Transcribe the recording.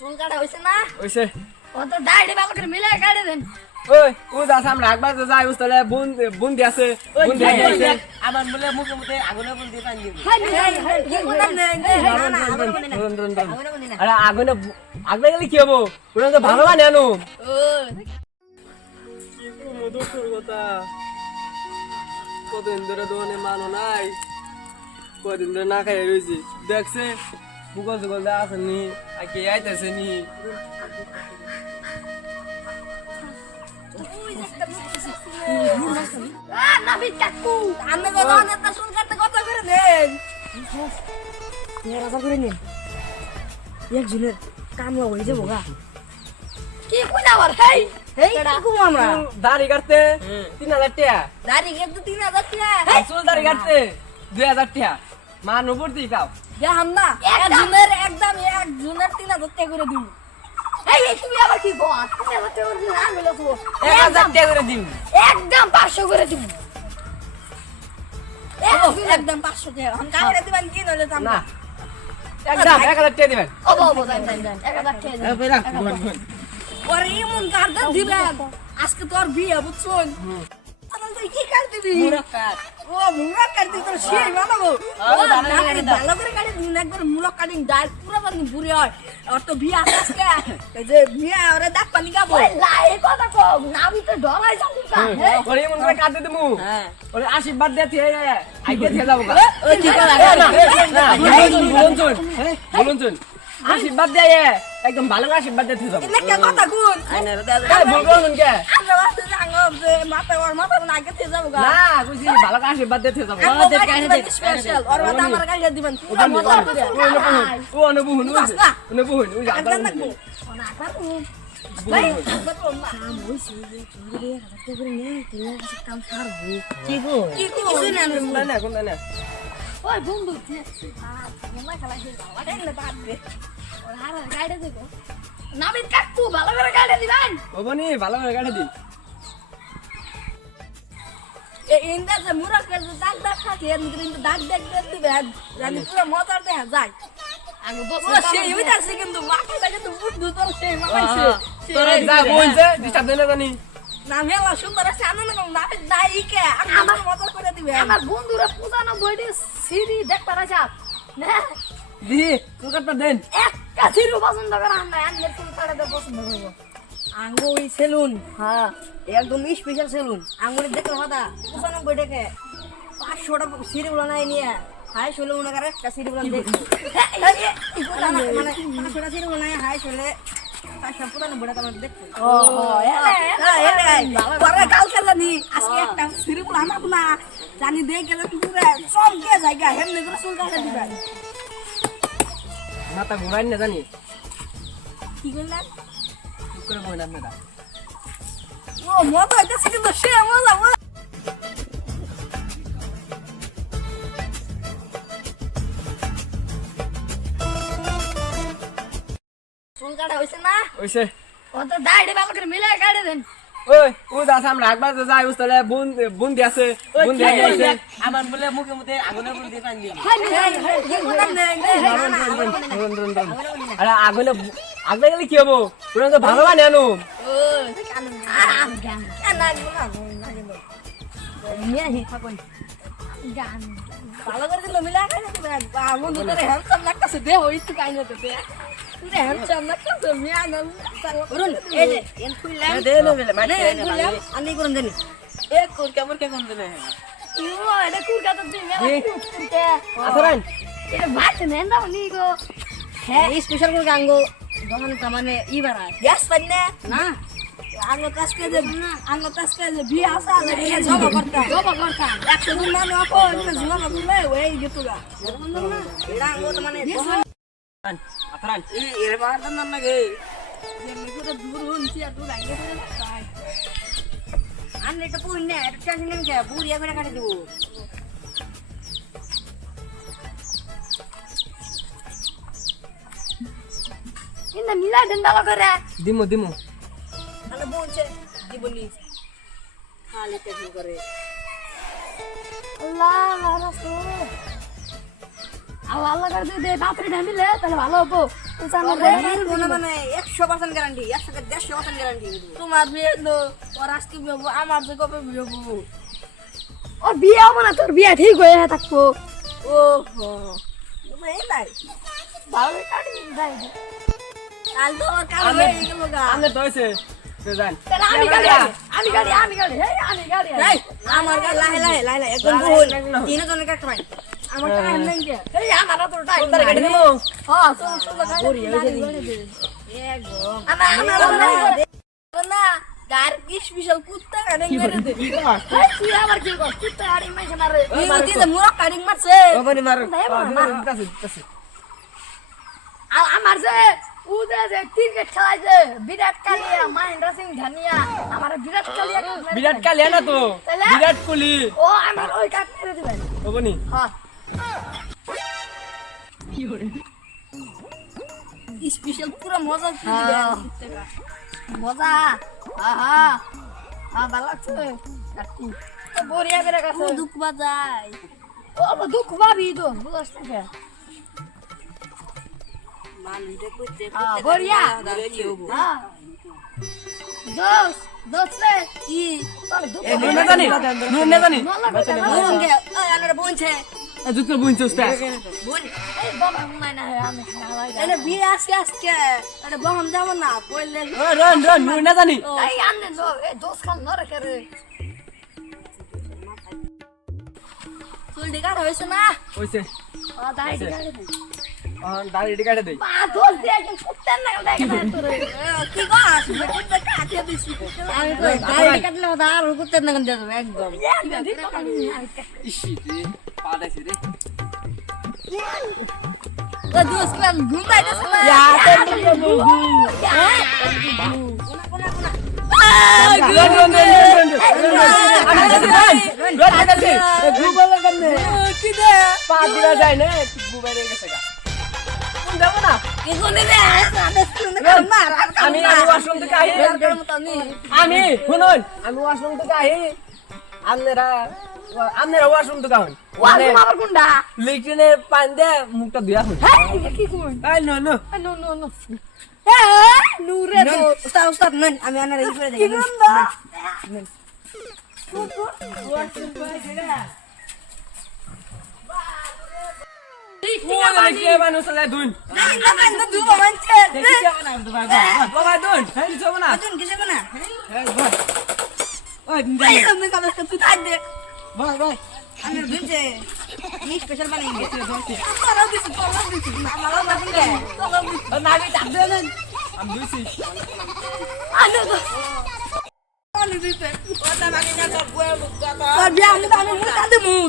চুল কাটা হইছে না? হইছে। ও তো দাড়ি ভালো করে মিলাই কাটে দেন। ওই ও দাস আমরা একবার তো যাই উস্তলে বুন্দি আছে বুন্দি আছে আমার বলে মুখে মুখে আগুনে বল দিয়ে টানি দিবি। আরে আগুনে আগুনে গেলে কি হবো ওরা তো ভালো বানে আনো কি করবো দুঃখের কথা কতদিন ধরে দোকানে মানো নাই কদিন ধরে না খাই রয়েছি দেখছে ভূগোল টুগল দেওয়া আছে নি আর কে আইতেছে নি নাবিদ কাকু, আমি বলো না চুল কাটতে কত করে দেন? 1000 করে নিন একজনের কাম হয়ে যাবো গা কি কই না আবার হেই এই কাকু আমরা দাড়ি কাটতে 3000 টাকা দাড়ি কেটে 3000 টাকা। আর চুল দাড়ি কাটতে 2000 টাকা মান উপর দিয়ে খাও দেখাম না একজনের একদম 3000 টাকা করে দিই। এই তুমি আবার কি গো 3000 টাকা করে দিন আমি বলবো 1000 টাকা করে দিন একদম 500 করে দিব। একদম 500 টাকা আমি কাউরে দিবেন কি নলে দাম না না। একদম 1000 টাকা দিবেন ও বাবা দেন 1000 টাকা ওরে এমন কার্ড দিবে আজকে তোর বিয়ে বুঝছুন তাহলে তুই কি কাট দিবি মুরক্কার ও মুরক কাট দিবি তোর সেই বানাবো ও ভালো করে কাটি দিন একবার মুরক কাটিং ডাল পুরো বানি বুড়ি হয় আর তো বিয়ে আজকে এই যে বিয়ে ওরে দাঁত পানি গাবো লাই কথা কো নামি তো ডরাই যাবি কা ওরে মন করে কাটতে দিমু হ্যাঁ ওরে আশীর্বাদ দে থে আইগে থে যাবো গা ওই কি করা বলুন চুন আশীর্বাদ দে একদম ভালো করে আশীর্বাদ দে থে যাবো এনে কে কথা কোন আইনার দে এই বলুন কে আমরা বাসে যাঙ্গো যে মাথা না আগে থে যাবো গা না বুঝি ভালো করে আশীর্বাদ দে থে যাবো আমাদের কাছে স্পেশাল আর বাদ আমার কাছে দিবেন পুরো মজা করে ও অনুবহুন অনুবহুন ওই জানতা না না কাকু ভাই বলুন না কাম হইছে যে চুরি 1000 টাকা করে নিন তিন কাম সারবো কি গো কি কিছু না না না কোন না ওই বন্ধু মনে খেলা হয়ে যাও আরে না বাদ দে ওর আর গাড়ি দেবো নাবিদ কাকু ভালো করে গাড়ি দিবেন ওবনি ভালো করে কাটে দিন এই ইন্দা যে মুরাকের যে দাগ দাগ থাকে এর ভিতরে কিন্তু দাগ দাগ দিবেন জানি পুরো মজার দেখা যায় আগে বসে সেই হইতাছে কিন্তু মাকে লাগে তো বুদ্ধ তোর সেই মামাইছে তোরা যা বলছে ডিস্টার্ব দেন জানি না মেলা সুন্দর আছে আনন্দ কম নাবিদ নাই কে আমার মজা করে দিবে আমার বন্ধুরা পূজানো বইটি সিডি দেখতে রাখা না দি তোর কাটটা দেন একটা সিরু পছন্দ করে আমরা আনলে তুমি কাটাতে পছন্দ করবো আঙ্গো ওই সেলুন হ্যাঁ একদম স্পেশাল সেলুন আঙুরে দেখো কথা 95 টাকা 500টা সিরিগুলো নাই নিয়ে হাই শোলে মনে করে একটা সিরিগুলো দেখ মানে 500টা সিরিগুলো নাই হাই শোলে 595 টাকা মানে দেখো ও পরে কালকে জানি আজকে একটা সিরিপুল আনাবো না জানি দিয়ে গেলে তুই পুরো চমকে জায়গা হেমনে করে চুল কাটা দিবা মাথা ঘুরাই না জানি কি করলেন চুপ করে বই না মেদা ও মজা হইতেছে কিন্তু সে মজা চুল কাটা হইছে না? হইছে ও তো দাড়ি ভালো করে মিলাই কাটে দেন। ওই ও দাস আমরা একবার তো যাই উস্তলে বুন্দি আছে বুন্দি আছে আমার বলে মুখে মুখে আগুনে বল দিয়ে টানি দিবি। আরে আগুনে আগুনে গেলে কি হবো ওরা তো ভালো বানে আনো ভালো করে দিল মিলাই কাটে দিবেন বন্ধু করে হ্যান্ডসাম লাগতেছে দেহ একটু কাইনে তো হ্যান্ডসাম লাগতেছে মিয়া না করুন এই যে এন খুললাম দে নে বলে মানে খুললাম আনি করুন দেন এক কোর কেমন কেমন দিলে ইও এটা কুরকা তো দিন মেলা কুরকা আসরেন এটা ভাত নেন দাও নি গো হ্যাঁ স্পেশাল করে আঙ্গো দোকানে তামানে ইবারা গ্যাস পান না না আঙ্গো কাজকে যে বিয়ে আসা না বিয়ে জমা করতা একশো দিন না আপো এটা জমা করলে ওই গেতুগা এটা আঙ্গো তামানে আসরেন এর বাদ না লাগে যেমনি করে দূর হনছি আর দূর আগে তাই আনলে এটা পুরি না এটা চাষি নেন কে পুরি করে কাটে দেব ইন্দা মিলা দেন ভালো করে দিমু দিমু তাহলে বলছে দিবনি খালি টেকন করে আল্লাহ আল্লাহ রাসূল আল্লাহ করে দে বাপরে ঢামিলে তাহলে ভালো হবো মানে 100% গ্যারান্টি 100% গ্যারান্টি তোমার বিয়ে তো ওর আজকে বিয়ে হবো, আমার যে কবে বিয়ে হবো। ওর বিয়ে হবে না, তোর বিয়ে ঠিক হয়ে থাকবো। ওহো এই নাই ভালো কাটি যাই কাল তো ওর কাল হয়ে গেল গা। আমি তো হইছে তো জান তাহলে আমি গাড়ি হেই আমি গাড়ি এই, আমার গায়ে লাহে লাহে লাহে লাহে একদম ভুল তিনজনের কাছে ভাই আমার টাইম নাই গে। এই আমার তো টাইম তোর গাড়ি দেবো হ্যাঁ চলো চলো গাড়ি না গার কি স্পেশাল কুত্তা কাটিং করে দে। এই তুই আমার কি কর তুই তো গাড়ি মাইছ না রে তুই ওই যে মুরক কাটিং মারছে। ওখানে মারো দিতাছি আমার যে উদে যে ক্রিকেট খেলায় যে বিরাট কালিয়া মহেন্দ্র সিং ধোনিয়া আমার বিরাট কালিয়া বিরাট কালিয়া না তো তাহলে? বিরাট কোহলি ও আমার ওই কাট মেরে দিবেন ওখানে হ্যাঁ স্পেশাল পুরো মজা করে দে কুত্তাটা। মজা আহা ভালো লাগছে কাটি তো বড়িয়া বেরে গেছে খুব দুঃখ বাজায়। ও দুঃখ পাবি তো বুঝছ না মানুষে কইতে বড়িয়া হ্যাঁ দোস রে কি তাহলে দুঃখ এ নুন না জানি নুন না জানি নুন গে ওই আনার বনছে জুতকে বুনছে উস্তা বোন এই বাবা নাই না আমি খাওয়াই এটা বিয়ে আজকে আজকে এটা বহন যাব না পড়লে রন রন নুন না জানি এই আননে নো এই দোস খান নরে করে চুল ডিকার হয়েছে না। হইছে আ দাই গাড়ি দাড়ি কাটে দেই মা দোস দিয়ে কি কুত্তার না দেখে না তোরে কি গাছ কুত্তা কাটিয়ে দিছি। আমি কই গাড়ি কাটলে তো আর করতে না কেন দেব একদম ইসি রে পাদাইছে রে তো দোস্ত কাম ঘুমাইতেছ না। রন রন আমি যাচ্ছি গুগল কেমনে কি দে পা দিলা যায় না গুবাইরে গেছে গা কোন দেব না কি কোনে দে আদে শুনে কাম মার আমি ওয়াশরুম থেকে আহি আমি শুনুন আমি ওয়াশরুম থেকে আহি আপনারা ওয়াশরুম থেকে আহুন ওয়াজ আমার গুন্ডা লিট্রিনের পানি দিয়ে মুখটা ধুয়া হুন এই কি কই এই no no no no no এ নুরে তো উস্তাদ উস্তাদ নুন আমি আনার এই করে কি দেই গুন্ডা ওরে কে মানুষ লাগে দুন না না না দুবা মানছে দেখি যাবে না বাবা দুন হেই যাবে না তুই কিছু না এই ভাই ওই দিন এই আমি কাম তুই থাক দে ভাই ভাই আনার বনছে নি স্পেশাল বানাই গেছে তোরা দিছি আমারও বাসন গে না আমি ডাক দেন আমি দুইছি আনো তো তোর বিয়া আমি তো আমি মুখ কাঁদে মুখ